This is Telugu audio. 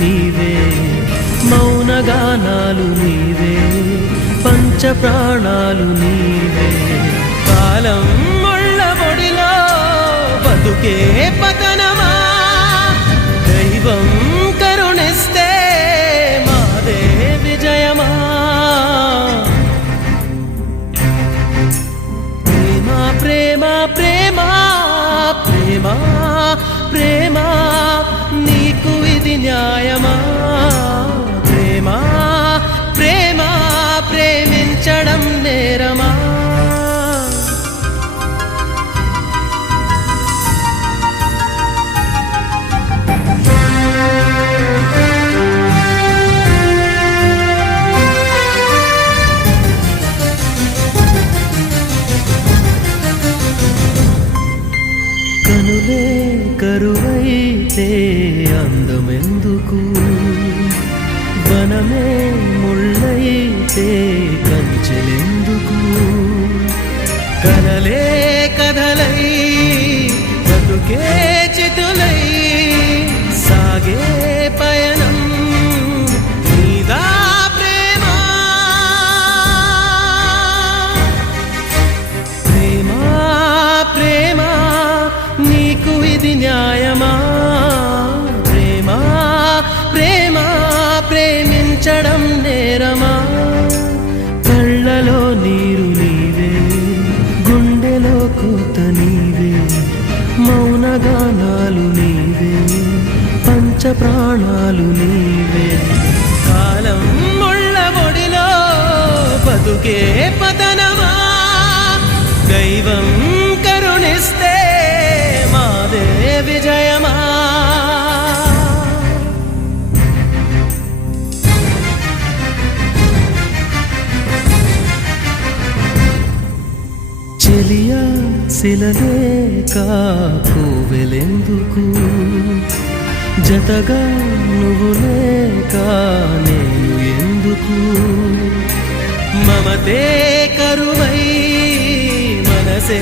నీవే, మౌనగానాలు నీవే, పంచప్రాణాలు నీవే. కాలం ముళ్ళ పొడిలో బతుకే పతనమా, దైవం కరుణిస్తే మాదే విజయమా. ప్రేమ ప్రేమ ప్రేమ ప్రేమ నీకు ఇది న్యాయమా. ప్రేమ ప్రేమ ప్రేమించడం నేరమా. కనులే కరువైతే అందమెందుకు, వనమే ముళ్ళైతే కంచెలెందుకు. కలలే కథలై బతుకే చితులై సాగే పయనం నీదా ప్రేమ. ప్రేమ ప్రేమ నీకు ఇది న్యాయమా. ప్రేమ ప్రేమ ప్రేమించడం నేరమా. కళ్ళలో నీరు నీవే, గుండెలో కోత నీవే, మౌనగానాలు నీవే, పంచప్రాణాలు నీవే. కాలం ముళ్ళ ఒడిలో బతుకే పతనమా, దైవం కరుణిస్తే మాదే విజయమా. చెలియా శిలలేక కోవెలెందుకు, జతగా నువ్వు లేక నేను ఎందుకు. మమతే కరువై మనసే